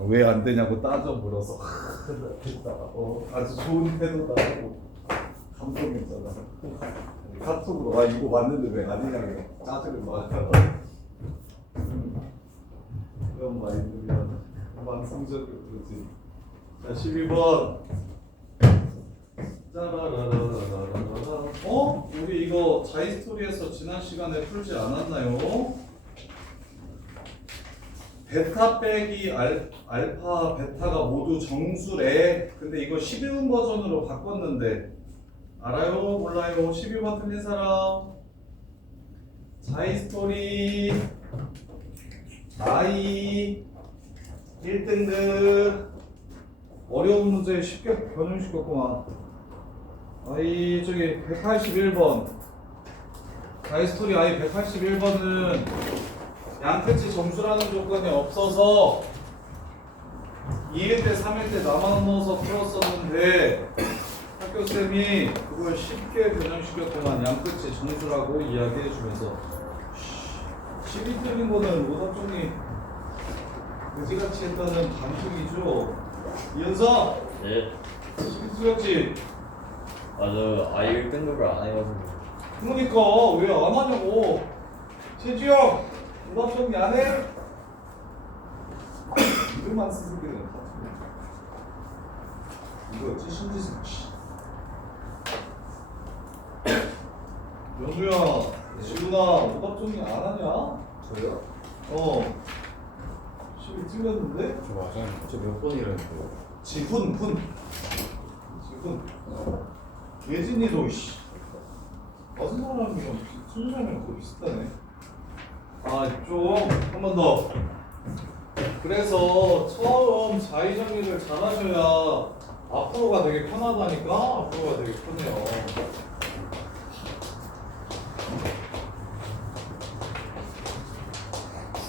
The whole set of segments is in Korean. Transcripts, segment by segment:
왜 안 되냐고 따져 물어서 됐다. 아주 좋은 태도다 하고 감동했잖아. 카톡으로 아 이거 맞는데 왜 아니냐고 짜증을 막 그런 마인드면 만성적으로 그러지. 자 12번 짜라라라라라라라. 우리 이거 자이스토리에서 지난 시간에 풀지 않았나요? 베타 빼기 알파 베타가 모두 정수래. 근데 이거 12번 버전으로 바꿨는데 알아요? 몰라요? 12번 틀린 사람? 자이스토리 I 1등급 어려운 문제 쉽게 변형시켰구만. I 저기 181번 자이스토리 I 181번은 양끝이 정수라는 조건이 없어서 2일 때 3일 때 나눠서 풀었었는데 학교쌤이 그걸 쉽게 변형시켰더만 양끝이 정수라고 이야기해주면서 12 틀린 거는 오답종이 그지같이 했다는 반증이죠. 이현서 네. 12 틀렸지? 맞아요. 아이 1등급을 안 해가지고. 그러니까 왜 안 하냐고. 최지영 오답 정리 안 해? 이름만 쓰는 이거였지 신지승 영주야 지훈아 오답 정리 안 하냐? 저요? 12 틀렸는데? 저 맞아요. 저 몇 번이라니까요? 지훈 예진이도 씨 무슨 사람이야 순수하면 그거 비슷하네. 좀 한 번 더. 그래서 처음 자의 정리를 잘 하셔야 앞으로가 되게 편하다니까. 앞으로가 되게 편해요.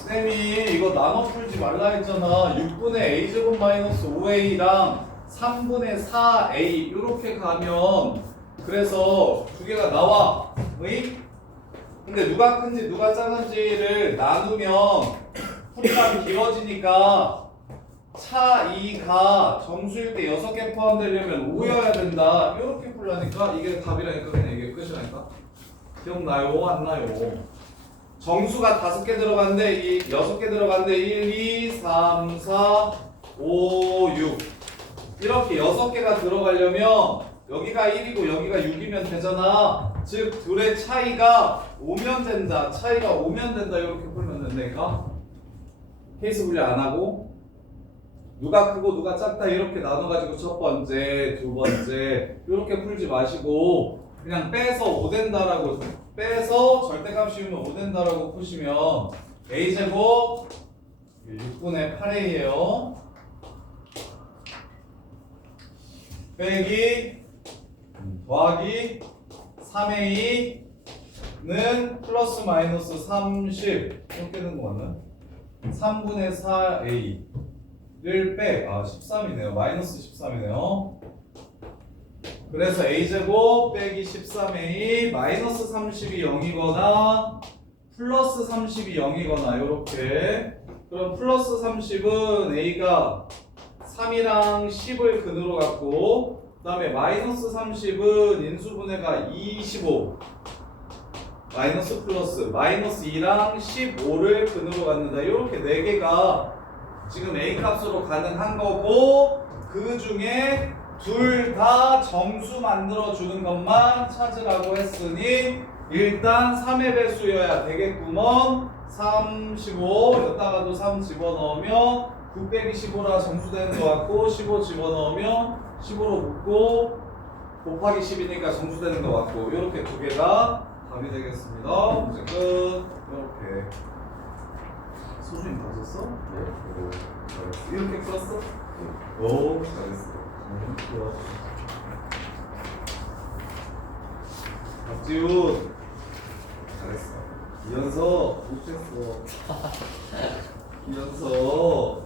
쌤이 이거 나눠 풀지 말라 했잖아. 6분의 a제곱 마이너스 5a랑 3분의 4a 이렇게 가면 그래서 두 개가 나와. 의? 근데 누가 큰지 누가 작은지를 나누면 풀이가 길어지니까 차이가 정수일 때 6개 포함되려면 5여야 된다. 이렇게 풀라니까 이게 답이라니까 그냥 이게 끝이라니까. 기억나요? 안 나요? 정수가 5개 들어간데 이 6개 들어간데 1, 2, 3, 4, 5, 6 이렇게 6개가 들어가려면 여기가 1이고 여기가 6이면 되잖아. 즉 둘의 차이가 오면 된다. 차이가 오면 된다. 이렇게 풀면 된다니까. 케이스 분리 안 하고 누가 크고 누가 작다 이렇게 나눠가지고 첫 번째, 두 번째 이렇게 풀지 마시고 그냥 빼서 5 된다라고 빼서 절대값 씌우면 5 된다라고 푸시면 a제곱 6분의 8a예요. 빼기 더하기 3a는 플러스 마이너스 30 이렇게 되는 거 맞나요? 3분의 4a를 빼 13이네요. 마이너스 13이네요. 그래서 a제곱 빼기 13a 마이너스 30이 0이거나 플러스 30이 0이거나 이렇게. 그럼 플러스 30은 a가 3이랑 10을 근으로 갖고 그 다음에 마이너스 30은 인수분해가 25 마이너스 플러스 마이너스 2랑 15를 근으로 갖는다. 이렇게 4개가 지금 A 값으로 가능한 거고 그 중에 둘 다 정수 만들어 주는 것만 찾으라고 했으니 일단 3의 배수여야 되겠구먼. 35 여기다가도 3 집어넣으면 9 빼기 15라 정수되는 것 같고 15 집어넣으면 15로 묶고 곱하기 10이니까 정수되는 것 같고 이렇게 두 개가 답이 되겠습니다. 문제 끝. 이렇게 수준이 맞았어? 네. 잘했어. 이렇게 풀었어? 네. 오 잘했어. 좋아. 박지훈 잘했어. 이현서 못했어. 이현서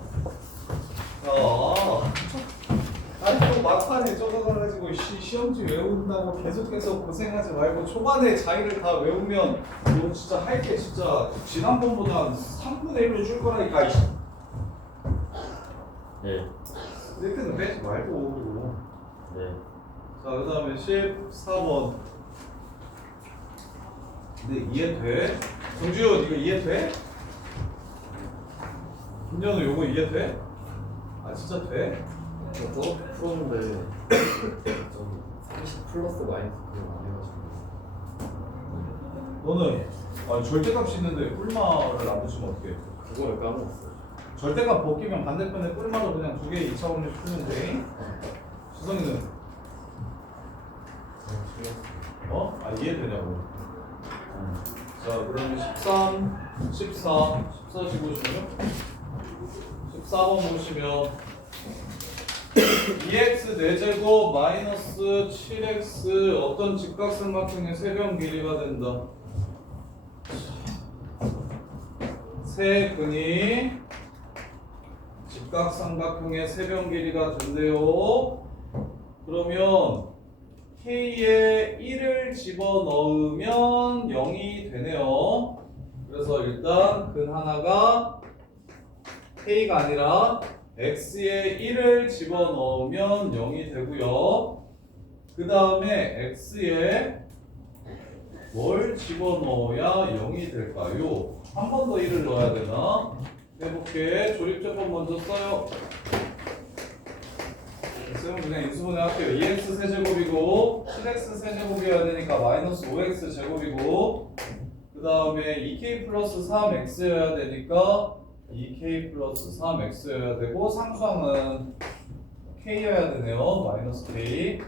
아니 또 막판에 적어가지고 시험지 외운다고 계속해서 고생하지 말고 초반에 자기를 다 외우면 너 진짜 할 게 진짜 지난번보다 3분의 1로 줄 거라니까. 네. 1등은 빼지 말고. 네. 자, 그 다음에 14번. 근데 이해돼? 정지훈 이거 이해돼? 김현우 요거 이해돼? 아 진짜 돼? 저거 풀었는데 좀 30 플러스 마이너스 그걸 안 해가지고 너는 절대값이 있는데 꿀마를 안 붙이면 어떡해? 그거를 까먹었어요. 절대값 벗기면 반대편에 꿀마로 그냥 두 개 2차원을 풀면 돼. 수성이는 어? 아 이해되냐고. 자 그러면 13, 14 15시면 14번 보시면 2x 4제곱 마이너스 7x 어떤 직각삼각형의 세변 길이가 된다. 세 근이 직각삼각형의 세변 길이가 된대요. 그러면 K에 1을 집어넣으면 0이 되네요. 그래서 일단 근 하나가 K가 아니라 X에 1을 집어넣으면 0이 되고요. 그 다음에 X에 뭘 집어넣어야 0이 될까요? 한 번 더 1을 넣어야 되나? 해볼게. 조립제법 먼저 써요. 쌤은 그냥 인수분해 할게요. 2x 세제곱이고 7x 세제곱이어야 되니까 마이너스 5x 제곱이고 그 다음에 2k 플러스 3x여야 되니까 2k 플러스 3x여야 되고 상수항은 k여야 되네요. 마이너스 k.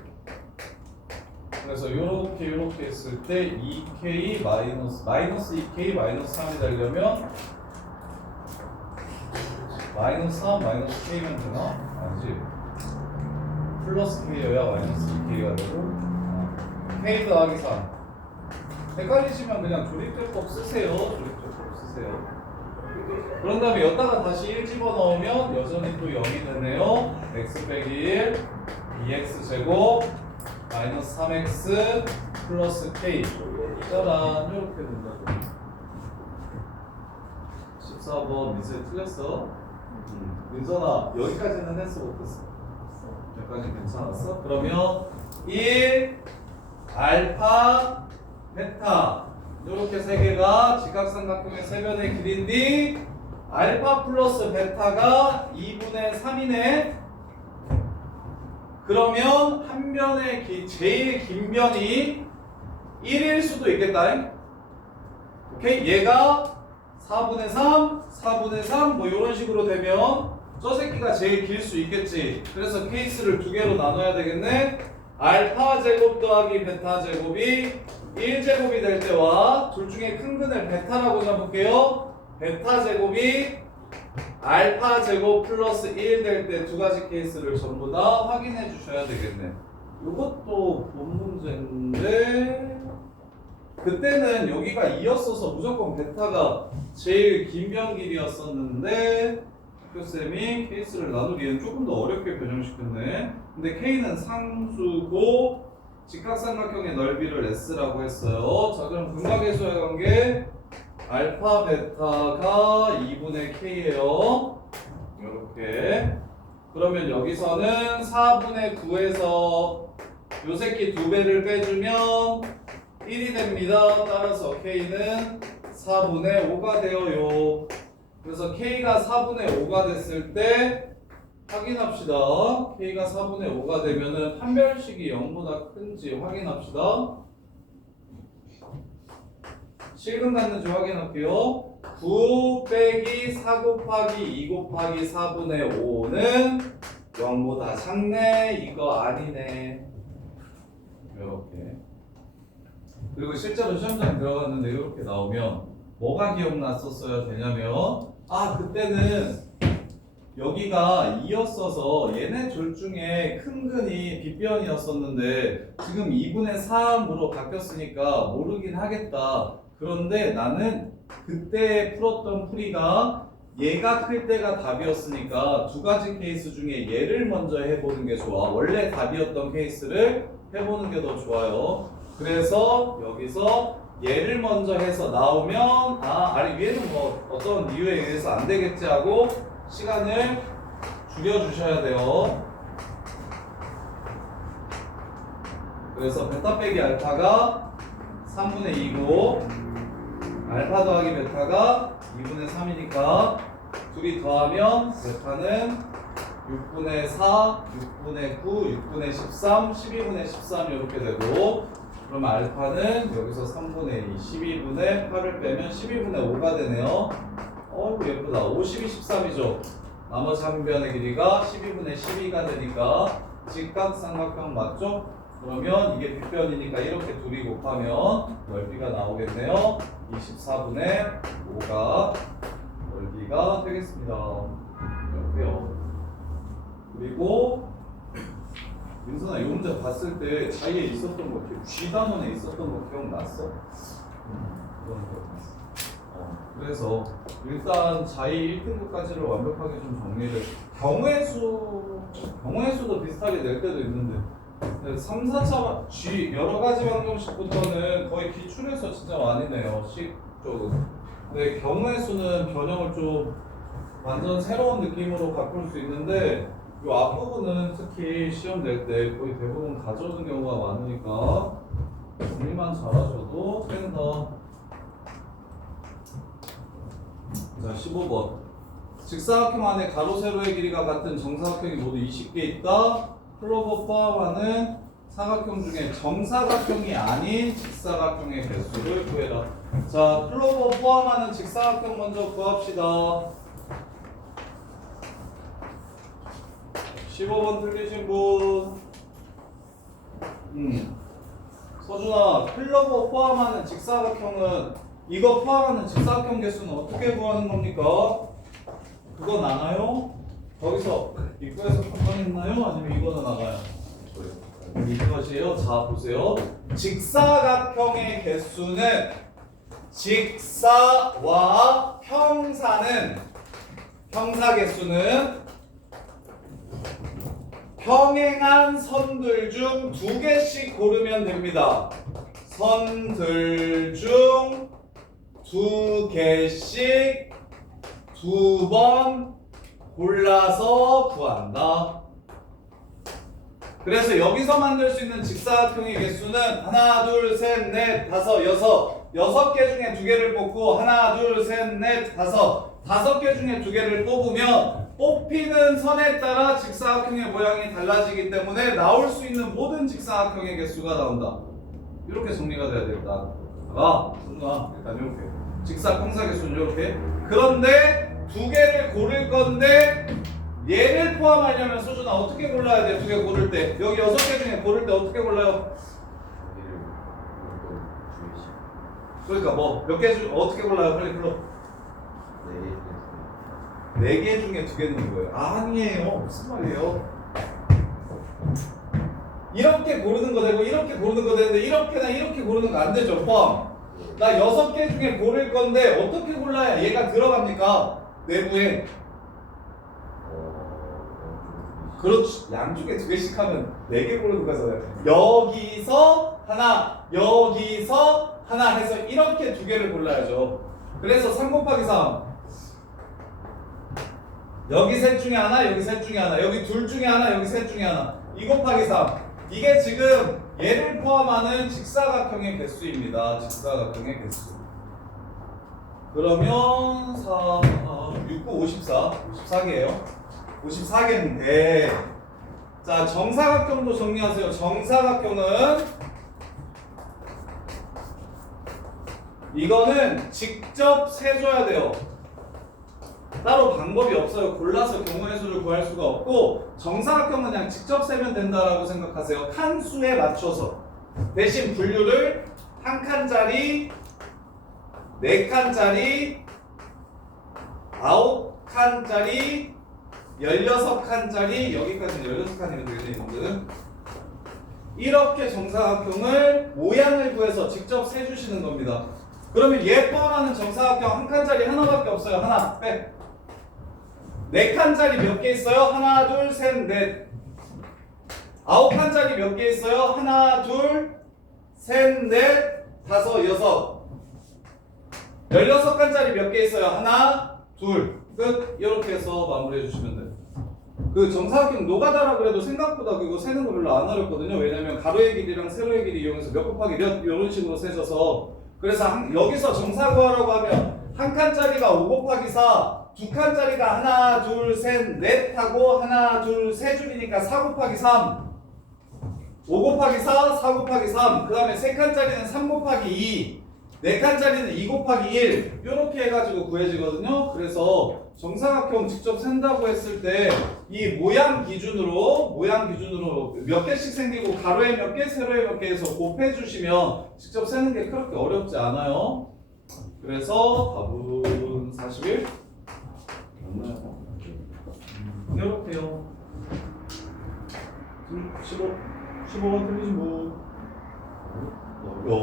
그래서 요렇게 했을 때 2k 마이너스 2k 마이너스 3이 되려면 마이너스 3 마이너스 k면 되나? 아니지. 플러스 k여야 마이너스 2k가 되고 k 더하기 3. 헷갈리시면 그냥 조립제법 쓰세요. 조립제법 쓰세요. 그런 다음에 여기다가 다시 1 집어넣으면 여전히 또 0이 되네요. x 빼기 1 2x 제곱 마이너스 3x 플러스 k. 짜란 이렇게 된다고. 14번 미술 틀렸어? 민선아 여기까지는 했어 못했어? 여기까지 괜찮았어? 그러면 1 알파 베타 이렇게 세 개가 직각삼각형의 세변의 길이인데 알파 플러스 베타가 2분의 3이네. 그러면 한 변의 제일 긴 변이 1일 수도 있겠다. 오케이? 얘가 4분의 3, 4분의 3 뭐 이런 식으로 되면 저 새끼가 제일 길 수 있겠지. 그래서 케이스를 두 개로 나눠야 되겠네. 알파 제곱 더하기 베타 제곱이 1제곱이 될 때와 둘 중에 큰 근을 베타라고 잡을게요. 베타 제곱이 알파 제곱 플러스 1 될 때 두 가지 케이스를 전부 다 확인해 주셔야 되겠네. 이것도 본 문제인데 그때는 여기가 2였어서 무조건 베타가 제일 긴 변 길이었었는데 학교쌤이 케이스를 나누기엔 조금 더 어렵게 변형시켰네. 근데 K는 상수고 직각삼각형의 넓이를 S라고 했어요. 자 그럼 근각계수의 관계 알파 베타가 2분의 K예요. 이렇게. 그러면 여기서는 4분의 9에서 요 새끼 두 배를 빼주면 1이 됩니다. 따라서 K는 4분의 5가 되어요. 그래서 K가 4분의 5가 됐을 때 확인합시다. K가 4분의 5가 되면은 판별식이 0보다 큰지 확인합시다. 실근 갖는지 확인할게요. 9 빼기 4 곱하기 2 곱하기 4분의 5는 0보다 작네. 이거 아니네. 이렇게. 그리고 실제로 시험장에 들어갔는데 이렇게 나오면 뭐가 기억났었어야 되냐면 그때는 여기가 2였어서 얘네 둘 중에 큰 근이 빗변이었었는데 지금 2분의 3으로 바뀌었으니까 모르긴 하겠다. 그런데 나는 그때 풀었던 풀이가 얘가 클 때가 답이었으니까 두 가지 케이스 중에 얘를 먼저 해보는 게 좋아. 원래 답이었던 케이스를 해보는 게 더 좋아요. 그래서 여기서 얘를 먼저 해서 나오면 아니 위에는 뭐 어떤 이유에 의해서 안 되겠지 하고 시간을 줄여주셔야 돼요. 그래서 베타 빼기 알파가 3분의 2고 알파 더하기 베타가 2분의 3이니까 둘이 더하면 베타는 6분의 4, 6분의 9, 6분의 13, 12분의 13 이렇게 되고 그럼 알파는 여기서 3분의 2, 12분의 8을 빼면 12분의 5가 되네요. 어이구 예쁘다. 50이 13이죠. 나머지 한 변의 길이가 12분의 12가 되니까 직각삼각형 맞죠? 그러면 이게 빗변이니까 이렇게 둘이 곱하면 넓이가 나오겠네요. 24분의 5가 넓이가 되겠습니다. 이렇게요. 그리고 민선아 이 문제 봤을 때 자리에 있었던 거 G 단원에 있었던 거 기억났어? 그런 거 봤어. 그래서 일단 자이 1등급까지를 완벽하게 좀 정리를 경우의 수도 비슷하게 낼 때도 있는데 3, 4차 G 여러 가지 방정식부터는 거의 기출에서 진짜 많이 내요. 식 쪽은. 근데 경우의 수는 변형을 좀 완전 새로운 느낌으로 바꿀 수 있는데 이 앞부분은 특히 시험 낼 때 거의 대부분 가져오는 경우가 많으니까 정리만 잘하셔도 된다. 자 15번 직사각형 안에 가로 세로의 길이가 같은 정사각형이 모두 20개 있다. 클로버 포함하는 사각형 중에 정사각형이 아닌 직사각형의 개수를 구해라. 자 클로버 포함하는 직사각형 먼저 구합시다. 15번 틀리신 분. 서준아, 클로버 포함하는 직사각형은 이거 포함하는 직사각형 개수는 어떻게 구하는 겁니까? 그거 나가요? 거기서 입구에서 판단했나요? 아니면 이거는 나가요? 이것이에요. 자 보세요. 직사각형의 개수는 직사와 형사 개수는 평행한 선들 중 2개씩 고르면 됩니다. 선들 중 2개씩 2번 골라서 구한다. 그래서 여기서 만들 수 있는 직사각형의 개수는 하나, 둘, 셋, 넷, 다섯, 여섯 개 중에 2개를 뽑고 하나, 둘, 셋, 넷, 다섯 개 중에 2개를 뽑으면 뽑히는 선에 따라 직사각형의 모양이 달라지기 때문에 나올 수 있는 모든 직사각형의 개수가 나온다. 이렇게 정리가 돼야 되겠다. 일단 이렇게 직사평사 개수는 이렇게. 그런데 2개를 고를 건데 얘를 포함하려면 소준아 어떻게 골라야 돼? 2개 고를 때 여기 6개 중에 고를 때 어떻게 골라요? 그러니까 뭐 몇 개 중 어떻게 골라요? 빨리 불러. 4개 중에 2개는 이거예요. 아니에요. 무슨 말이에요? 이렇게 고르는 거 되고 이렇게 고르는 거 되는데 이렇게나 이렇게 고르는 거 안 되죠. 포함. 나 6개 중에 고를 건데 어떻게 골라야 얘가 들어갑니까? 내부에. 그렇지. 양쪽에 2개씩 하면 4개 고르는 거잖아요. 여기서 하나, 여기서 하나 해서 이렇게 2개를 골라야죠. 그래서 3 곱하기 3. 여기 셋 중에 하나, 여기 셋 중에 하나, 여기 둘 중에 하나, 여기 셋 중에 하나. 2 곱하기 3. 이게 지금 얘를 포함하는 직사각형의 개수입니다. 직사각형의 개수. 그러면 4, 6, 9, 54. 54개예요. 54개인데 자 정사각형도 정리하세요. 정사각형은 이거는 직접 세줘야 돼요. 따로 방법이 없어요. 골라서 경우의 수를 구할 수가 없고 정사각형은 그냥 직접 세면 된다라고 생각하세요. 칸수에 맞춰서. 대신 분류를 한 칸짜리, 4칸짜리, 9칸짜리, 16칸짜리, 여기까지는 16칸이면 되겠네. 이렇게 정사각형을 모양을 구해서 직접 세주시는 겁니다. 그러면 얘 포함하는 정사각형 한 칸짜리 하나밖에 없어요. 하나 빼. 4칸짜리 몇 개 있어요? 하나, 둘, 셋, 넷. 9칸짜리 몇 개 있어요? 하나, 둘, 셋, 넷, 다섯, 여섯. 16칸짜리 몇 개 있어요? 하나, 둘. 끝. 이렇게 해서 마무리해 주시면 돼요. 그 정사각형 노가다라 그래도 생각보다 그거 세는 거 별로 안 어렵거든요. 왜냐면 가로의 길이랑 세로의 길이 이용해서 몇 곱하기 몇 이런 식으로 세져서 그래서 여기서 정사 구하라고 하면 한 칸짜리가 5 곱하기 4, 두 칸짜리가 하나, 둘, 셋, 넷 하고 하나, 둘, 세 줄이니까 4 곱하기 3, 5 곱하기 4, 4 곱하기 3, 그 다음에 세 칸짜리는 3 곱하기 2, 네 칸짜리는 2 곱하기 1 이렇게 해가지고 구해지거든요. 그래서 정사각형 직접 센다고 했을 때 이 모양 기준으로 몇 개씩 생기고 가로에 몇 개, 세로에 몇 개 해서 곱해주시면 직접 세는 게 그렇게 어렵지 않아요. 그래서 답은 41 맞나요? 이렇게요. 15번 틀리지 뭐.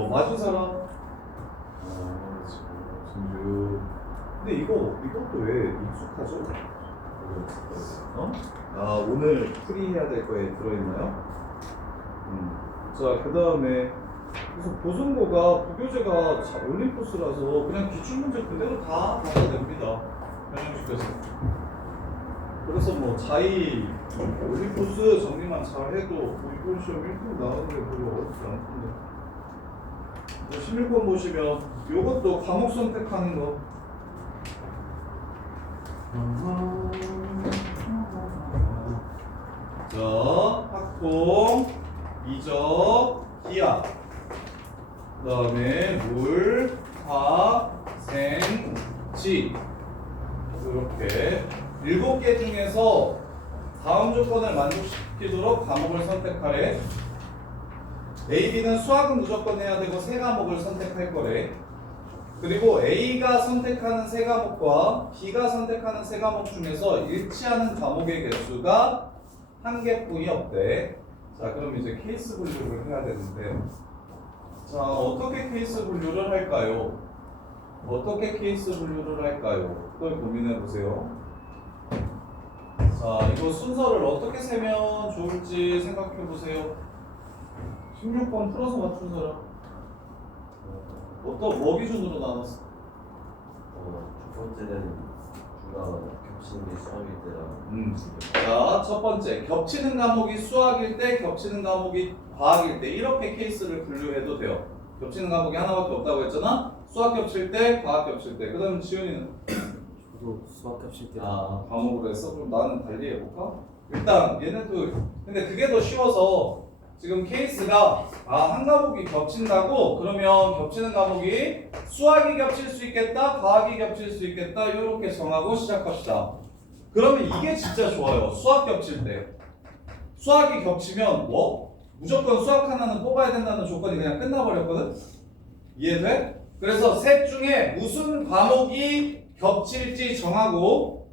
맞은 사람. 진주. 근데 이것도 왜 익숙하죠? 어? 아 오늘 풀이해야 될 거에 들어있나요? 자 그 다음에 그래서 보존고가 부교재가 올림포스라서 그냥 기출문제 그대로 다 갖다 냅니다. 변형시켜서. 그래서 뭐 자이 올림포스 정리만 잘 해도 뭐 이번 시험 1등 나오는 게 별로 어렵지 않던데. 16번 보시면 요것도 과목 선택하는 거. 자, 학통, 이적, 기압. 그 다음에 물, 화, 생, 지. 이렇게 7개 중에서 다음 조건을 만족시키도록 과목을 선택하래. A, B는 수학은 무조건 해야 되고 세 과목을 선택할 거래. 그리고 A가 선택하는 세 과목과 B가 선택하는 세 과목 중에서 일치하는 과목의 개수가 한 개뿐이 없대. 자, 그럼 이제 케이스 분류를 해야 되는데, 자, 어떻게 케이스 분류를 할까요? 어떻게 케이스 분류를 할까요? 그걸 고민해 보세요. 자, 이거 순서를 어떻게 세면 좋을지 생각해 보세요. 16번 풀어서 맞춘 사람. 뭐 기준으로 나눴어? 첫 번째는 둘다 겹치는 게 수학일 때랑 자, 첫 번째 겹치는 과목이 수학일 때, 겹치는 과목이 과학일 때 이렇게 케이스를 분류해도 돼요. 겹치는 과목이 하나밖에 없다고 했잖아. 수학 겹칠 때, 과학 겹칠 때. 그다음 지훈이는 저도 수학 겹칠 때 과목으로 했어. 그럼 나는 달리 해볼까? 일단 얘네도 근데 그게 더 쉬워서 지금 케이스가 한 과목이 겹친다고 그러면 겹치는 과목이 수학이 겹칠 수 있겠다, 과학이 겹칠 수 있겠다 이렇게 정하고 시작합시다. 그러면 이게 진짜 좋아요. 수학 겹칠 때 수학이 겹치면 뭐? 무조건 수학 하나는 뽑아야 된다는 조건이 그냥 끝나버렸거든? 이해돼? 그래서 셋 중에 무슨 과목이 겹칠지 정하고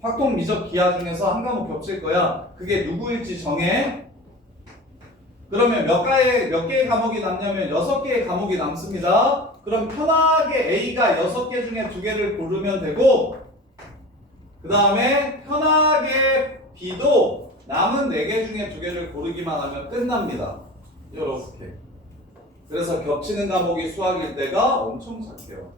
확통, 미적, 기하 중에서 한 과목 겹칠 거야. 그게 누구일지 정해. 그러면 몇 개의 과목이 남냐면 6개의 과목이 남습니다. 그럼 편하게 A가 6개 중에 2개를 고르면 되고 그 다음에 편하게 B도 남은 4개 중에 2개를 고르기만 하면 끝납니다. 이렇게. 그래서 겹치는 과목이 수학일 때가 엄청 작게요.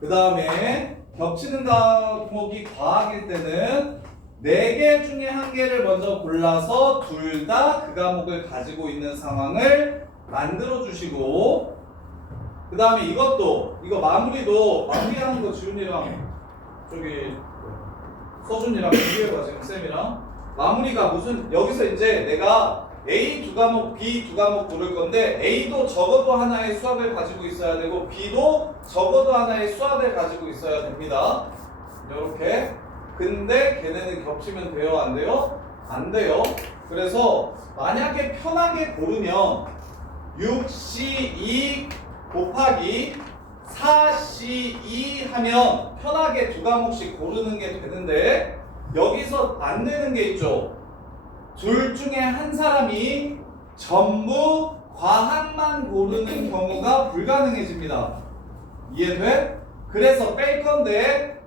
그 다음에 겹치는 과목이 과학일 때는 4개 중에 1개를 먼저 골라서 둘 다 그 과목을 가지고 있는 상황을 만들어 주시고 그 다음에 이거 마무리하는 거 지훈이랑 저기 서준이랑 비교해봐 지금 쌤이랑 마무리가 무슨 여기서 이제 내가 A 2과목, B 2과목 고를 건데 A도 적어도 하나의 수학을 가지고 있어야 되고 B도 적어도 하나의 수학을 가지고 있어야 됩니다. 이렇게. 근데 걔네는 겹치면 돼요? 안 돼요? 안 돼요. 그래서 만약에 편하게 고르면 6C2 곱하기 4C2 하면 편하게 2과목씩 고르는 게 되는데 여기서 안 되는 게 있죠. 둘 중에 한 사람이 전부 과학만 고르는 경우가 불가능해집니다. 이해돼? 그래서 뺄 건데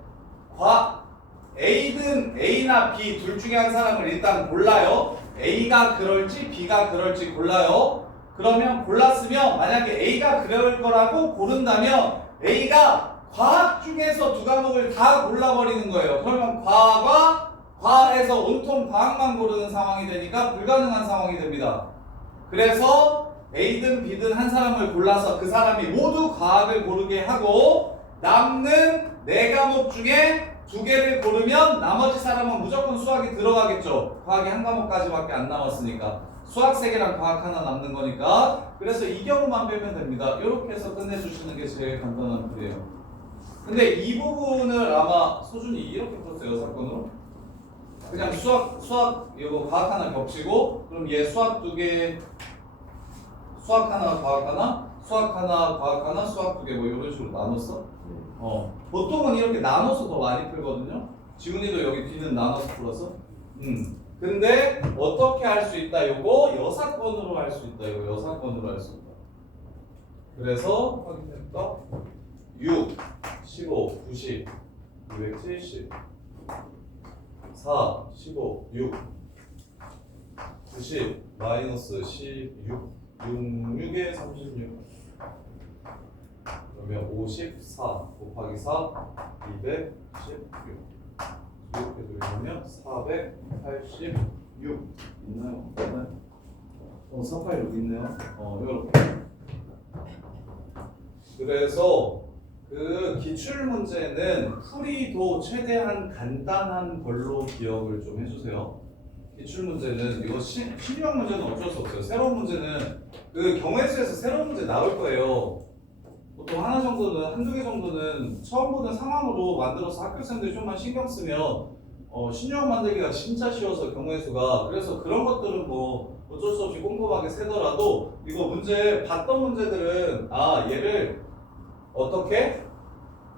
A나 B 둘 중에 한 사람을 일단 골라요. A가 그럴지 B가 그럴지 골라요. 그러면 골랐으면 만약에 A가 그럴 거라고 고른다면 A가 과학 중에서 2과목을 다 골라버리는 거예요. 그러면 과학과 과해서 온통 과학만 고르는 상황이 되니까 불가능한 상황이 됩니다. 그래서 A든 B든 한 사람을 골라서 그 사람이 모두 과학을 고르게 하고 남는 4과목 중에 2개를 고르면 나머지 사람은 무조건 수학이 들어가겠죠. 과학이 한 과목까지밖에 안 남았으니까. 수학 3개랑 과학 하나 남는 거니까. 그래서 이 경우만 빼면 됩니다. 이렇게 해서 끝내주시는 게 제일 간단한 풀이에요. 근데 이 부분을 아마 소준이 이렇게 풀었어요. 사건으로. 그냥 수학 이거 과학 하나 겹치고 그럼 얘 수학 2개 수학 하나 과학 하나 수학 하나 과학 하나 수학 2개 뭐 이런 식으로 나눴어? 보통은 이렇게 나눠서 더 많이 풀거든요. 지훈이도 여기 B는 나눠서 풀었어? 근데 어떻게 할 수 있다? 요거 여사건으로 할 수 있다. 이거 여사건으로 할 수 있다. 그래서 확인했다. 6, 15, 90, 270 4, 15, 6 90, 마이너스 16 66에 36 그러면 54 곱하기 4 216 이렇게 돌리면 486 있나요? 486 있네요. 이렇게. 그래서 그 기출 문제는 풀이도 최대한 간단한 걸로 기억을 좀 해주세요. 기출 문제는 이거 신유형 문제는 어쩔 수 없어요. 새로운 문제는 그 경우에서에서 새로운 문제 나올 거예요. 보통 하나 정도는 한두 개 정도는 처음 보는 상황으로 만들어서 학교생들이 좀만 신경 쓰면 신유형 만들기가 진짜 쉬워서 경우의 수가. 그래서 그런 것들은 뭐 어쩔 수 없이 꼼꼼하게 세더라도 이거 문제 봤던 문제들은 얘를 어떻게?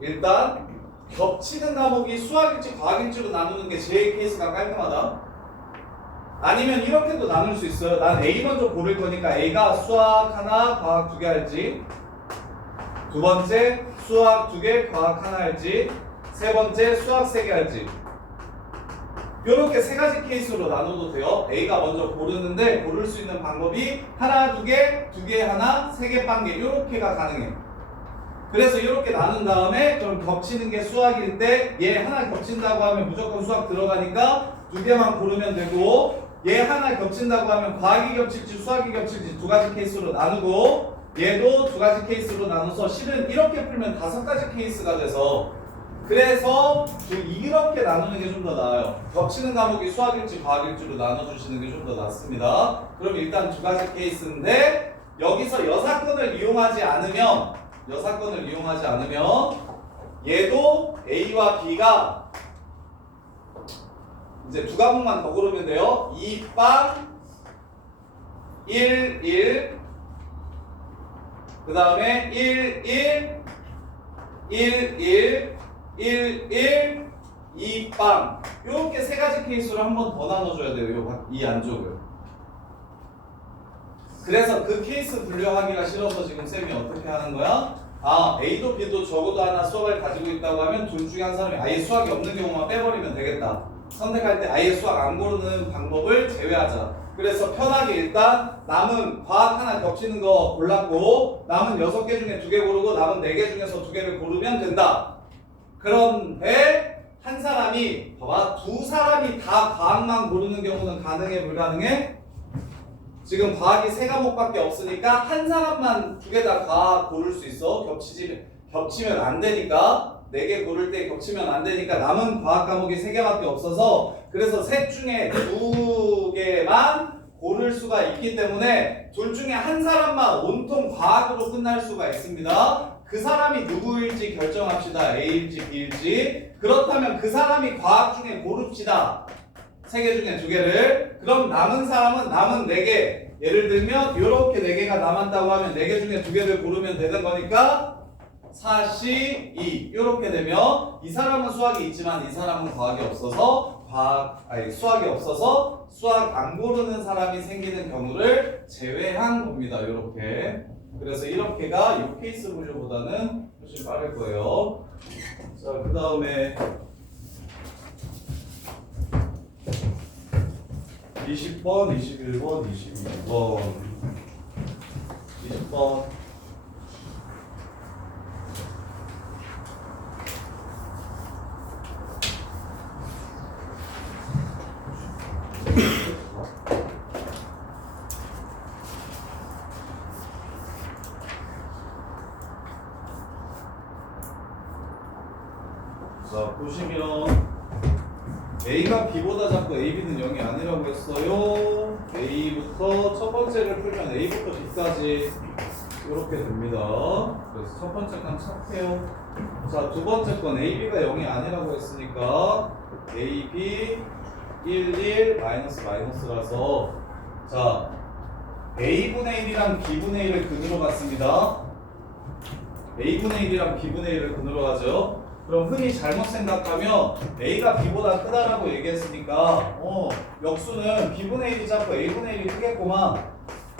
일단 겹치는 과목이 수학일지 과학일지로 나누는 게 제일 케이스가 깔끔하다. 아니면 이렇게도 나눌 수 있어요. 난 A 먼저 고를 거니까 A가 수학 하나 과학 2개 할지, 두 번째 수학 2개 과학 하나 할지, 세 번째 수학 3개 할지. 이렇게 3가지 케이스로 나눠도 돼요. A가 먼저 고르는데 고를 수 있는 방법이 하나 2개, 2개 하나, 3개 빵개 이렇게가 가능해. 그래서 이렇게 나눈 다음에 그럼 겹치는 게 수학일 때 얘 하나 겹친다고 하면 무조건 수학 들어가니까 2개만 고르면 되고, 얘 하나 겹친다고 하면 과학이 겹칠지 수학이 겹칠지 2가지 케이스로 나누고, 얘도 2가지 케이스로 나눠서 실은 이렇게 풀면 5가지 케이스가 돼서, 그래서 이렇게 나누는 게 좀 더 나아요. 겹치는 과목이 수학일지 과학일지로 나눠주시는 게 좀 더 낫습니다. 그럼 일단 2가지 케이스인데 여기서 여사건을 이용하지 않으면 얘도 A와 B가 이제 2과목만 더 고르면 돼요. 2빵 1, 1 그 다음에 1, 1 1, 1 1, 1 2빵 이렇게 3가지 케이스로 한 번 더 나눠줘야 돼요. 이 안쪽을. 그래서 그 케이스 분류하기가 싫어서 지금 쌤이 어떻게 하는 거야? A도 B도 적어도 하나 수학을 가지고 있다고 하면 둘 중에 한 사람이 아예 수학이 없는 경우만 빼버리면 되겠다. 선택할 때 아예 수학 안 고르는 방법을 제외하자. 그래서 편하게 일단 남은 과학 하나 겹치는 거 골랐고 남은 6개 중에 2개 고르고 남은 4개 중에서 2개를 고르면 된다. 그런데 한 사람이 봐봐, 2사람이 다 과학만 고르는 경우는 가능해 불가능해? 지금 과학이 3과목밖에 없으니까 한 사람만 2개 다 과학 고를 수 있어. 겹치면 안 되니까 4개 고를 때 겹치면 안 되니까 남은 과학 과목이 3개밖에 없어서, 그래서 셋 중에 2개만 고를 수가 있기 때문에 둘 중에 한 사람만 온통 과학으로 끝날 수가 있습니다. 그 사람이 누구일지 결정합시다. A일지 B일지. 그렇다면 그 사람이 과학 중에 고릅시다. 3개 중에 2개를. 그럼 남은 사람은 남은 4개. 예를 들면 이렇게 4개가 남았다고 하면 4개 중에 2개를 고르면 되는 거니까 4, 2 이렇게 되면 이 사람은 수학이 있지만 이 사람은 과학이 없어서 수학이 없어서 수학 안 고르는 사람이 생기는 경우를 제외한 겁니다. 이렇게. 그래서 이렇게가 이 케이스 분류보다는 훨씬 빠를 거예요. 자, 그 다음에 20번, 21번, 22번 20번 자, 보시면 A가 B보다 작고 AB는 0이 아니라고 했어요. A부터 첫 번째를 풀면 A부터 B까지 이렇게 됩니다. 그래서 첫 번째 건 착해요. 자, 두 번째 건 AB가 0이 아니라고 했으니까 AB 1, 마이너스라서 자, A분의 1이랑 B분의 1을 근으로 갔습니다. A분의 1이랑 B분의 1을 근으로 가죠. 그럼 흔히 잘못 생각하면 A가 B보다 크다라고 얘기했으니까 역수는 B분의 1이 작고 A분의 1이 크겠구만.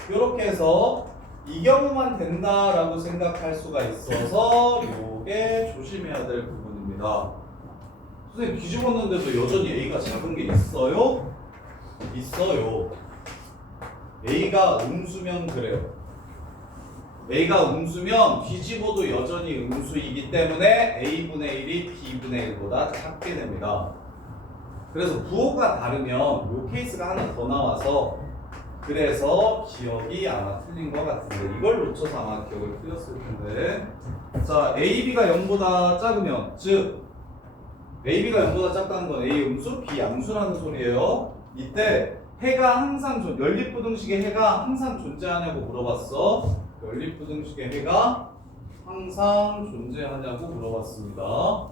이렇게 해서 이 경우만 된다라고 생각할 수가 있어서 요게 조심해야 될 부분입니다. 선생님 뒤집었는데도 여전히 A가 작은 게 있어요? 있어요. A가 음수면 그래요. A가 음수면 뒤집어도 여전히 음수이기 때문에 A분의 1이 B분의 1보다 작게 됩니다. 그래서 부호가 다르면 요 케이스가 하나 더 나와서 그래서 기억이 아마 틀린 것 같은데 이걸 놓쳐서 아마 기억을 틀렸을 텐데 자 AB가 0보다 작으면 즉 AB가 0보다 작다는 건 A 음수, B 양수라는 소리예요. 이때 해가 항상 연립부등식의 해가 항상 존재하냐고 물어봤어. 연립부등식의 해가 항상 존재하냐고 물어봤습니다.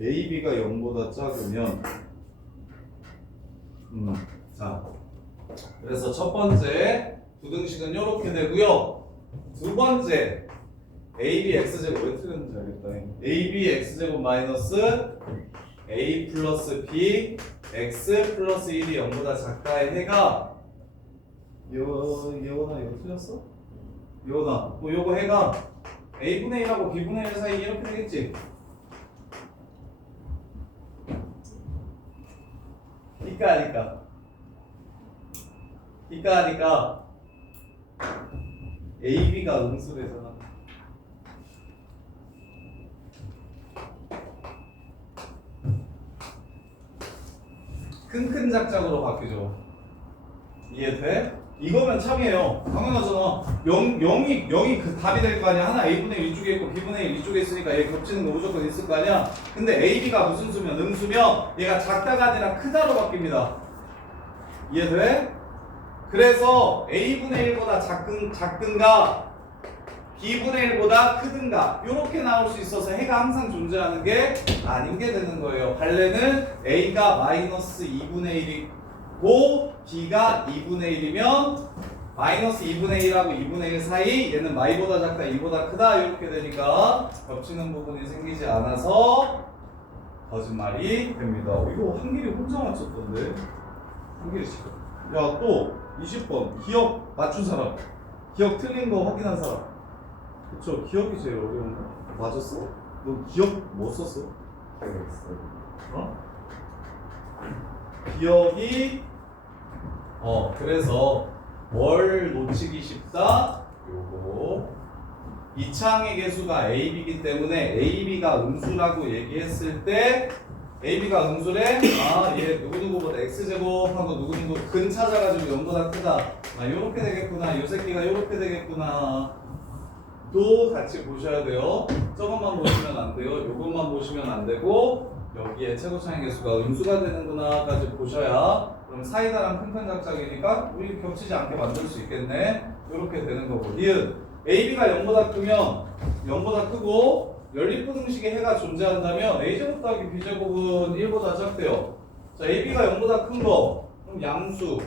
AB가 0보다 작으면 자 그래서 첫 번째 부등식은 이렇게 되고요. 두 번째 AB x제곱 왜 틀렸는지 알겠다. AB x제곱 마이너스 A 플러스 B x 플러스 1이 0보다 작다의 해가 예원아 이거 틀렸어? 예원아 뭐 요거 해가 A분의 1하고 B분의 1 사이 이렇게 되겠지? 하니까 AB가 음수래잖아. 큰 작작으로 바뀌죠. 이해돼? 이거면 참이에요. 당연하잖아. 0이 그 답이 될 거 아니야. 하나 A분의 1 이쪽에 있고 B분의 1 이쪽에 있으니까 얘 겹치는 거 무조건 있을 거 아니야. 근데 AB가 무슨 수면? 음수면 얘가 작다가 아니라 크다로 바뀝니다. 이해돼? 그래서 A분의 1보다 작든가 B분의 1보다 크든가 이렇게 나올 수 있어서 해가 항상 존재하는 게 아닌 게 되는 거예요. 반례는 A가 마이너스 2분의 1이고 B가 2분의 1이면 마이너스 2분의 1하고 2분의 1 사이 얘는 마이보다 작다 2보다 크다 이렇게 되니까 겹치는 부분이 생기지 않아서 거짓말이 됩니다. 이거 한길이 혼자 맞췄던데 한길이 지금 야 또 20번 기억 맞춘 사람 기억 틀린 거 확인한 사람 그쵸 기억이 제일 어려운 거 맞았어? 너 기억 뭐 썼어? 어? 기억이 그래서 뭘 놓치기 쉽다? 요거 이차항의 개수가 AB이기 때문에 AB가 음수라고 얘기했을 때 AB가 음수래? 얘 누구누구보다 X제곱하고 누구누구 근 찾아가지고 0보다 크다 요렇게 되겠구나 요 새끼가 요렇게 되겠구나 또 같이 보셔야 돼요. 저것만 보시면 안 돼요. 요것만 보시면 안 되고 여기에 최고차항의 개수가 음수가 되는구나까지 보셔야 그럼 사이다랑 큰큰 작작이니까 우리 겹치지 않게 만들 수 있겠네. 요렇게 되는 거고 니은 AB가 0보다 크면 0보다 크고 연립부등식의 해가 존재한다면 A제곱 더하기 B제곱은 1보다 작대요. 자 AB가 0보다 큰 거 그럼 양수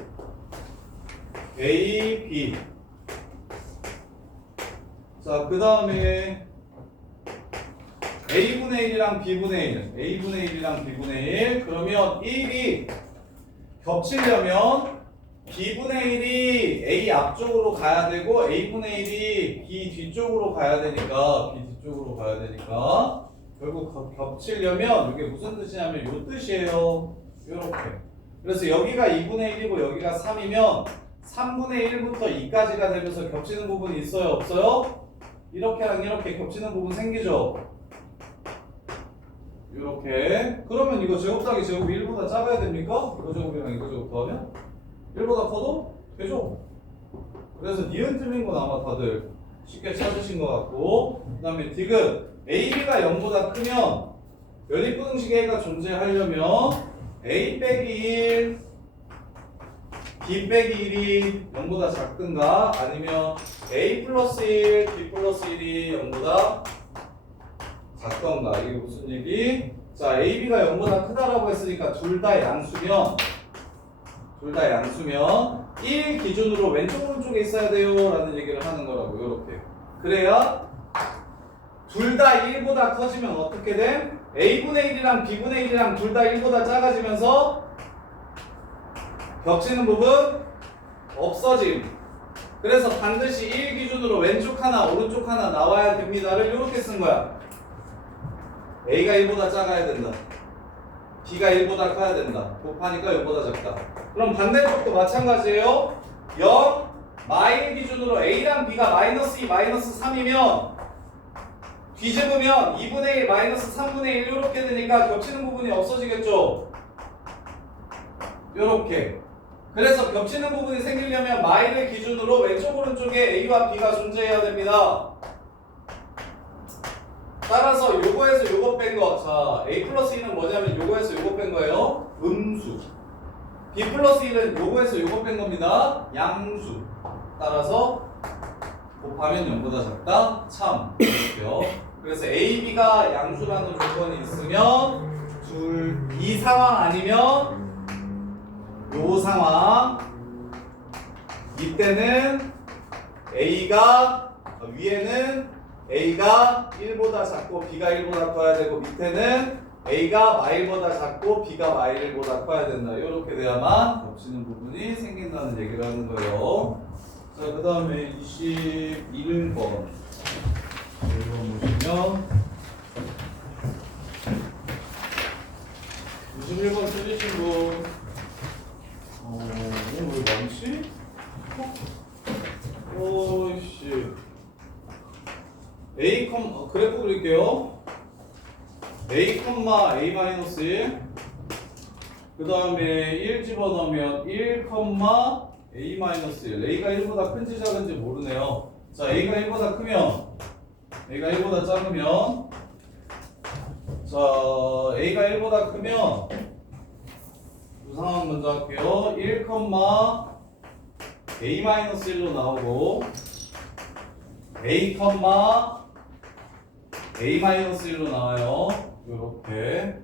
A, B 자 그 다음에 A분의 1이랑 B분의 1 A분의 1이랑 B분의 1 그러면 1이 겹치려면 B분의 1이 A 앞쪽으로 가야 되고 A분의 1이 B 뒤쪽으로 가야 되니까 B 뒤쪽으로 가야 되니까 결국 겹치려면 이게 무슨 뜻이냐면 요 뜻이에요. 요렇게. 그래서 여기가 2분의 1이고 여기가 3이면 3분의 1부터 2까지가 되면서 겹치는 부분이 있어요? 없어요? 이렇게랑 이렇게 겹치는 부분 생기죠? 요렇게. 그러면 이거 제곱 더하기 제곱 1보다 작아야 됩니까? 이거 제곱이랑 이거 제곱 더하면? 1보다 커도 되죠? 그래서 니은 틀린 건 아마 다들 쉽게 찾으신 것 같고, 그 다음에 디귿 AB가 0보다 크면 연립부등식 A가 존재하려면 A 빼기 1, B 빼기 1이 0보다 작든가 아니면 A 플러스 1, B 플러스 1이 0보다 작던가. 이게 무슨 얘기? 자, AB가 0보다 크다라고 했으니까 둘 다 양수면 1 기준으로 왼쪽 오른쪽에 있어야 돼요 라는 얘기를 하는 거라고. 요렇게. 그래야 둘 다 1보다 커지면 어떻게 돼? A분의 1이랑 B분의 1이랑 둘 다 1보다 작아지면서 겹치는 부분 없어짐. 그래서 반드시 1 기준으로 왼쪽 하나 오른쪽 하나 나와야 됩니다를 이렇게 쓴 거야. A가 1보다 작아야 된다. B가 1보다 커야 된다. 곱하니까 0보다 작다. 그럼 반대쪽도 마찬가지예요. 0, 마일 기준으로 A랑 B가 마이너스 2, 마이너스 3이면 뒤집으면 2분의 1, 마이너스 3분의 1 이렇게 되니까 겹치는 부분이 없어지겠죠? 요렇게. 그래서 겹치는 부분이 생기려면 마일을 기준으로 왼쪽 오른쪽에 A와 B가 존재해야 됩니다. 따라서 요거에서 요거 뺀 거. 자, A 플러스 1은 뭐냐면 요거에서 요거 뺀 거예요. 음수. B 플러스 1은 요거에서 요거 뺀 겁니다. 양수. 따라서 곱하면 0보다 작다. 참. 이렇게요. 그래서 A, B가 양수라는 조건이 있으면 이 상황 아니면 요 상황. 이때는 A가 위에는 A가 1보다 작고 B가 1보다 커야 되고 밑에는 A가 마일보다 작고 B가 마일보다 커야 된다. 이렇게 돼야만 겹치는 부분이 생긴다는 얘기를 하는 거예요. 자, 그 다음에 21번. 1번 보시면 21번 틀리신 분 왜 많지? 오이씨 A, 그래프 그릴게요. A, A-1 그 다음에 1 집어넣으면 1, A-1 A가 1보다 큰지 작은지 모르네요. 자, A가 1보다 크면 A가 1보다 작으면 자, A가 1보다 크면 두 상황 먼저 할게요. 1, A-1로 나오고 A, A-1로 나와요. 요렇게.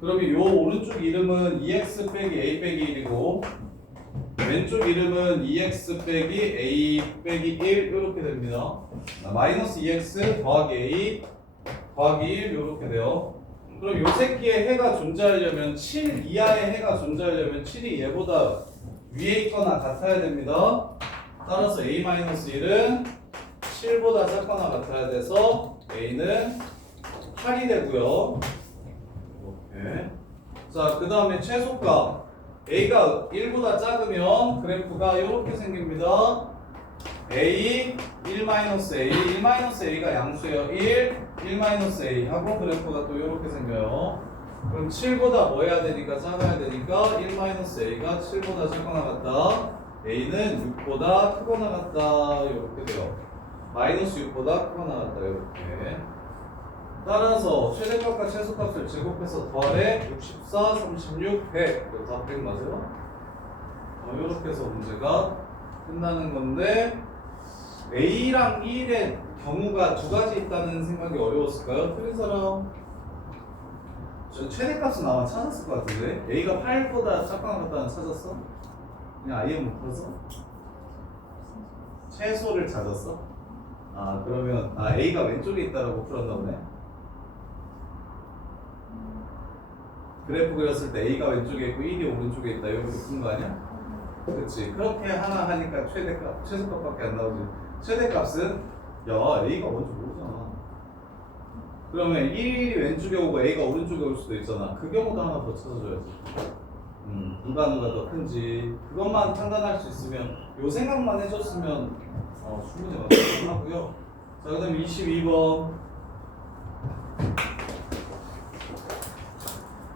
그러면 요 오른쪽 이름은 2x 빼기 a 빼기 1이고 왼쪽 이름은 2x 빼기 a 빼기 1 요렇게 됩니다. 마이너스 2x 더하기 a 더하기 1 요렇게 돼요. 그럼 요 새끼의 해가 존재하려면 7 이하의 해가 존재하려면 7이 얘보다 위에 있거나 같아야 됩니다. 따라서 a-1은 7보다 작거나 같아야 돼서 a는 8이 되고요. 이렇게. 자, 그 다음에 최소값 a가 1보다 작으면 그래프가 이렇게 생깁니다. a 1-a 1-a가 양수예요. 1-a 하고 그래프가 또 이렇게 생겨요. 그럼 7보다 뭐 해야 되니까 작아야 되니까 1-a가 7보다 작거나 같다. a는 6보다 크거나 같다. 이렇게 돼요. 마이너스 6보다 크거나 같다. 이렇게. 따라서 최대값과 최소값을 제곱해서 더해 64, 36, 100. 이거 다 100 맞아요? 이렇게 해서 문제가 끝나는 건데 A랑 1의 경우가 두 가지 있다는 생각이 어려웠을까요? 틀린 사람? 저 최대값은 아마 찾았을 것 같은데 A가 8보다 작거나 같다는 찾았어? 그냥 아예 못 풀었어? 최소를 찾았어? 아, 그러면 A가 왼쪽에 있다라고 풀었나 보네. 그래프 그렸을 때 A가 왼쪽에 있고 1이 오른쪽에 있다 이렇게 푼 거 아니야? 그렇지. 그렇게 하나 하니까 최대값, 최소값밖에 안 나오지. 최대값은 야 A가 뭔지 모르잖아. 그러면 1이 왼쪽에 오고 A가 오른쪽에 올 수도 있잖아. 그 경우도 하나 더 찾아줘야지. 누가 더 큰지 그것만 판단할 수 있으면 요 생각만 해줬으면 충분히 맞추고요. 자, 그 다음에 22번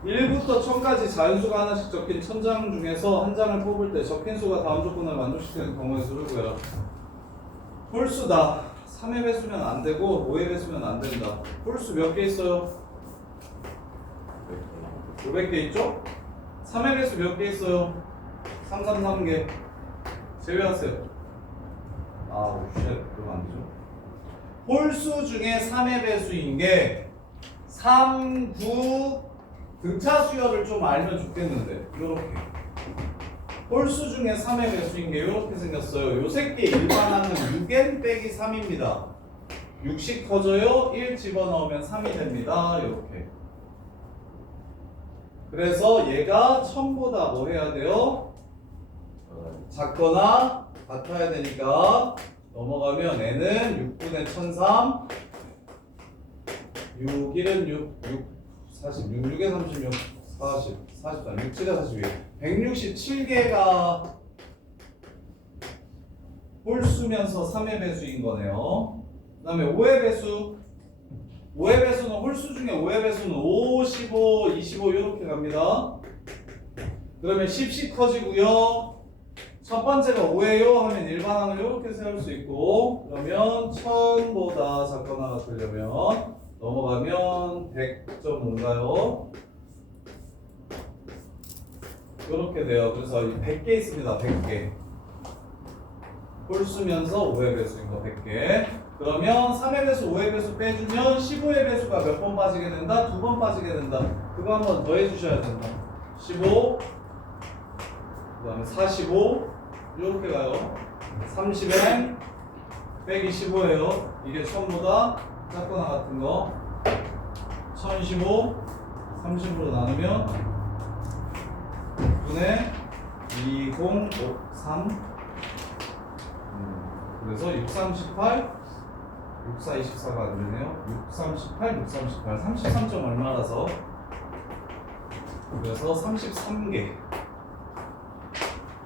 1부터 1000까지 자연수가 하나씩 적힌 1000장 중에서 한 장을 뽑을 때 적힌 수가 다음 조건을 만족시키는 경우의 수를 구해라. 홀수다. 3의 배수면 안 되고 5의 배수면 안 된다. 홀수 몇 개 있어요? 500개 있죠? 3의 배수 몇 개 있어요? 333개. 제외하세요. 아우 쉣, 그러면 안 되죠. 홀수 중에 3의 배수인 게 3, 9 등차 수열을 좀 알면 좋겠는데 요렇게 홀수 중에 3의 배수인 게 요렇게 생겼어요. 요 새끼 일반하는 6n 빼기 3입니다. 6씩 커져요. 1 집어넣으면 3이 됩니다. 요렇게. 그래서 얘가 1000보다 뭐 해야 돼요? 작거나 같아야 되니까 넘어가면 n은 6분의 1003 6, 1은 6, 46, 6에 36, 40, 43, 6, 7에 42 167개가 홀수면서 3의 배수인 거네요. 그 다음에 5의 배수 5의 배수는 홀수 중에 5의 배수는 5, 15, 25 이렇게 갑니다. 그러면 10씩 커지고요. 첫 번째가 5예요 하면 일반항을 이렇게 세울 수 있고 그러면 1000보다 작거나 같으려면 넘어가면 100.5인가요? 이렇게 돼요. 그래서 100개 있습니다. 100개. 홀수면서 5의 배수인 거 100개. 그러면 3의 배수, 5의 배수 빼주면 15의 배수가 몇 번 빠지게 된다? 2번 빠지게 된다. 그거 한번 더 해주셔야 된다. 15, 그 다음에 45, 이렇게 가요. 30n 빼기 15예요. 이게 1000보다 작거나 같은 거. 1015, 30으로 나누면 6분의 2053. 그래서 638, 64, 24가 안 되네요. 638, 638, 33점 얼마라서 그래서 33개.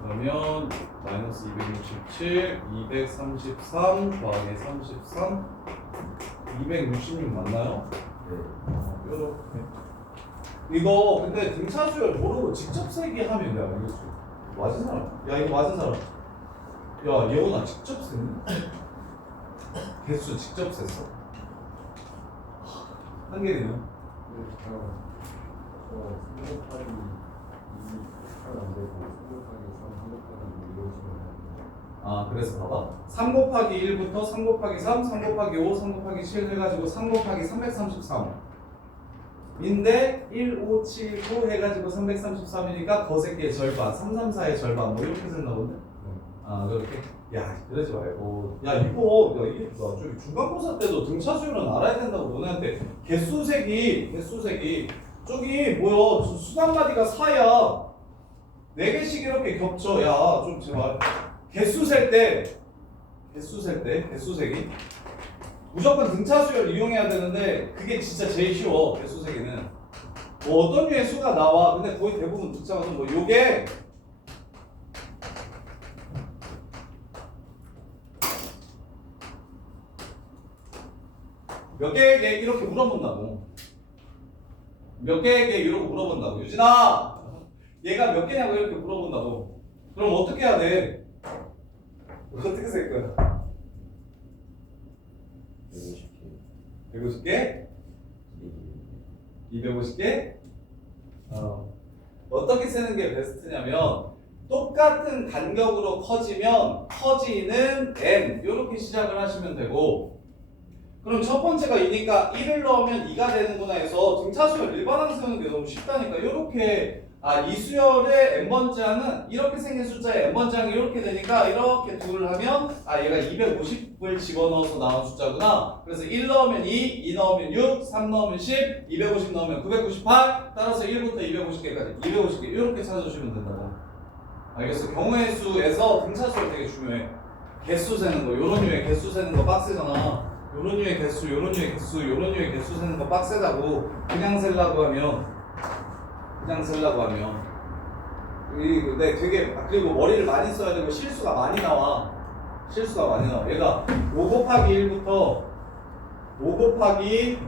그러면 마이너스 267, 233 더하기 33, 266 맞나요? 네. 요렇게. 이거 근데 등차 수열 모르고 직접 세기 하면 내가 알겠어. 맞은 사람? 야 이거 맞은 사람? 야 예원아 직접 셌네? 개수 직접 셌어? 한 개네요. 네, 잠깐만. 3 곱하기 2 안 되고 3 곱하기 3, 3 곱하기 2 이런 식으로 해야 돼요. 아 그래서 봐봐 3 곱하기 1부터 3 곱하기 3, 3 곱하기 5, 3 곱하기 7 해가지고 3 곱하기 333 인데 1, 5, 7, 9 해가지고 333이니까 거새끼의 절반 334의 절반 뭐 이렇게 된다 본데? 아 그렇게? 야 그러지 말고 야 이거 야, 이게 나 저기 중간고사 때도 등차 수열은 알아야 된다고 너네한테 개수색이 저기 뭐야 수단마디가 4야 4개씩 이렇게 겹쳐 야 좀 제발 개수색이 무조건 등차 수열 이용해야 되는데 그게 진짜 제일 쉬워 개수색에는 뭐 어떤 류의 수가 나와 근데 거의 대부분 등차가 뭐 요게 몇 개에게 이렇게 물어본다고 몇 개에게 이렇게 물어본다고 유진아 얘가 몇 개냐고 이렇게 물어본다고 그럼 어떻게 해야 돼? 어떻게 셀 거야? 150개? 250개? 어떻게 쓰는 게 베스트냐면 똑같은 간격으로 커지면 커지는 n 이렇게 시작을 하시면 되고 그럼 첫 번째가 2니까 1을 넣으면 2가 되는구나 해서 등차수열 일반항 세우는 게 너무 쉽다니까 이렇게 이 수열의 n번째 항은 이렇게 생긴 숫자의 n번째 항이 이렇게 되니까 이렇게 둘을 하면 얘가 250을 집어넣어서 나온 숫자구나 그래서 1 넣으면 2, 2 넣으면 6, 3 넣으면 10, 250 넣으면 998 따라서 1부터 250개까지 250개 이렇게 찾아주시면 된다고 알겠어? 경우의 수에서 등차수열 되게 중요해 개수 세는 거 이런 류의 개수 세는 거 빡세잖아 요런 류의 개수, 요런 류의 개수, 요런 류의 개수 세는 거 빡세다고. 그냥 세려고 하면 네, 되게 그리고 머리를 많이 써야 되고 실수가 많이 나와. 얘가 5 곱하기 1부터 5 곱하기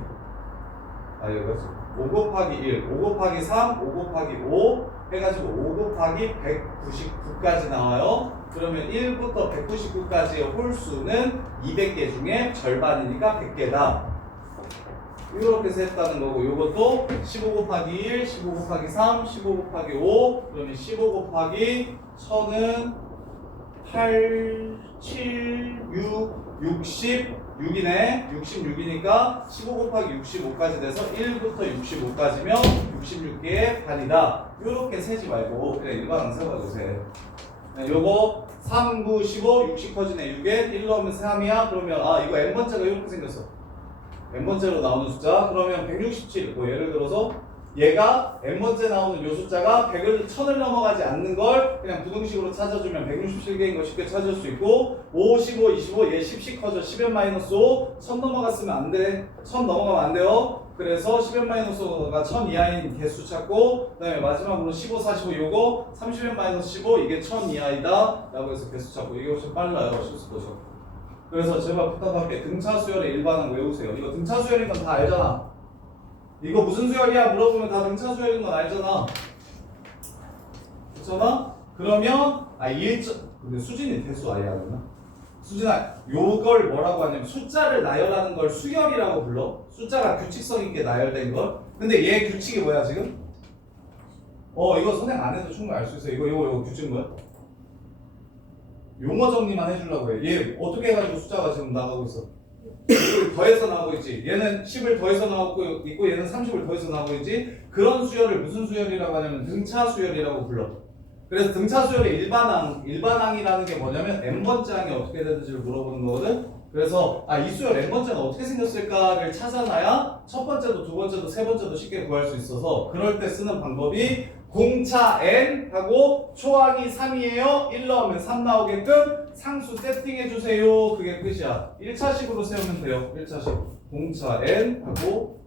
1, 5 곱하기 3, 5 곱하기 5 해가지고 5 곱하기 199까지 나와요. 그러면 1부터 199까지의 홀수는 200개 중에 절반이니까 100개다. 이렇게 세했다는 거고, 요것도 15 곱하기 1, 15 곱하기 3, 15 곱하기 5, 그러면 15 곱하기 1000은 8, 7, 6, 66이네. 66이니까 15 곱하기 65까지 돼서 1부터 65까지면 66개의 반이다. 요렇게 세지 말고 그냥 일반항 세워주세요. 요거 3, 9, 15, 60 커지네. 6에 1 넣으면 3이야. 그러면 이거 n번째가 이렇게 생겼어. n번째로 나오는 숫자. 그러면 167. 뭐 예를 들어서 얘가 n번째 나오는 요 숫자가 1000을 넘어가지 않는 걸 그냥 부등식으로 찾아주면 167개인 거 쉽게 찾을 수 있고, 5, 15, 25, 얘 10씩 커져. 10n-5, 1000 넘어갔으면 안 돼. 1000 넘어가면 안 돼요. 그래서 10n-5가 1000 이하인 개수 찾고, 그 다음에 마지막으로 15, 45 요거 30n-15 이게 1000 이하이다 라고 해서 개수 찾고. 이게 훨씬 빨라요. 실수도 적고. 그래서 제발 부탁할게. 등차 수열의 일반항 외우세요. 이거 등차 수열인 건 다 알잖아. 이거 무슨 수열이야 물어보면 다 등차 수열인 건 알잖아. 그렇잖아? 그러면 근데 수진이 대수 아예 안 했나? 수진아, 요걸 뭐라고 하냐면 숫자를 나열하는 걸 수열이라고 불러. 숫자가 규칙성 있게 나열된 걸. 근데 얘 규칙이 뭐야 지금? 이거 선생 안 해도 충분히 알 수 있어. 이거 규칙 뭐야? 용어 정리만 해주려고 해. 얘 어떻게 해가지고 숫자가 지금 나가고 있어? 이걸 더해서 나오고 있지. 얘는 10을 더해서 나오고 있고 얘는 30을 더해서 나오고 있지. 그런 수열을 무슨 수열이라고 하냐면 등차 수열이라고 불러. 그래서 등차 수열의 일반항이라는 게 뭐냐면 n번째 항이 어떻게 되는지를 물어보는 거거든. 그래서 이 수열 n번째는 어떻게 생겼을까를 찾아놔야 첫 번째도 두 번째도 세 번째도 쉽게 구할 수 있어서, 그럴 때 쓰는 방법이 공차 n 하고 초항이 3이에요. 1 넣으면 3 나오게끔 상수 세팅해주세요. 그게 끝이야. 1차식으로 세우면 돼요. 1차식 공차 n 하고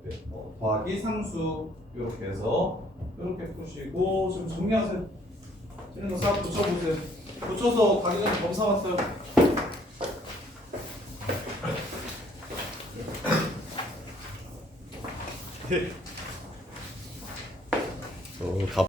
더하기 상수 이렇게 해서 이렇게 푸시고, 지금 정리하세요. 이런 거 싹 붙여보세요. 붙여서 가기 전에 검사 왔어요.